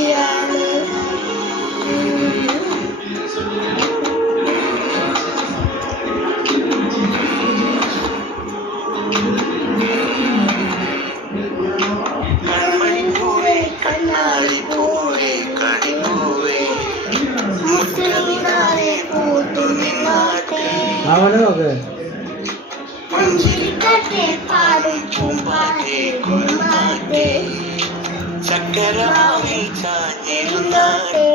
കുട്ടിയാണ്. കൺമണിപ്പൂവേ കണ്ണാടിപ്പൂവേ കണിപ്പൂവേ മുത്തമിനാരെ പൂത്തു നിന്നാട്ടെ പുഞ്ചിരിക്കട്ടെ പാടും പൂമ്പാറ്റേ കുറുമാറ്റേ ചക്കരമാവിൽ ചാഞ്ഞിരുന്നാട്ടെ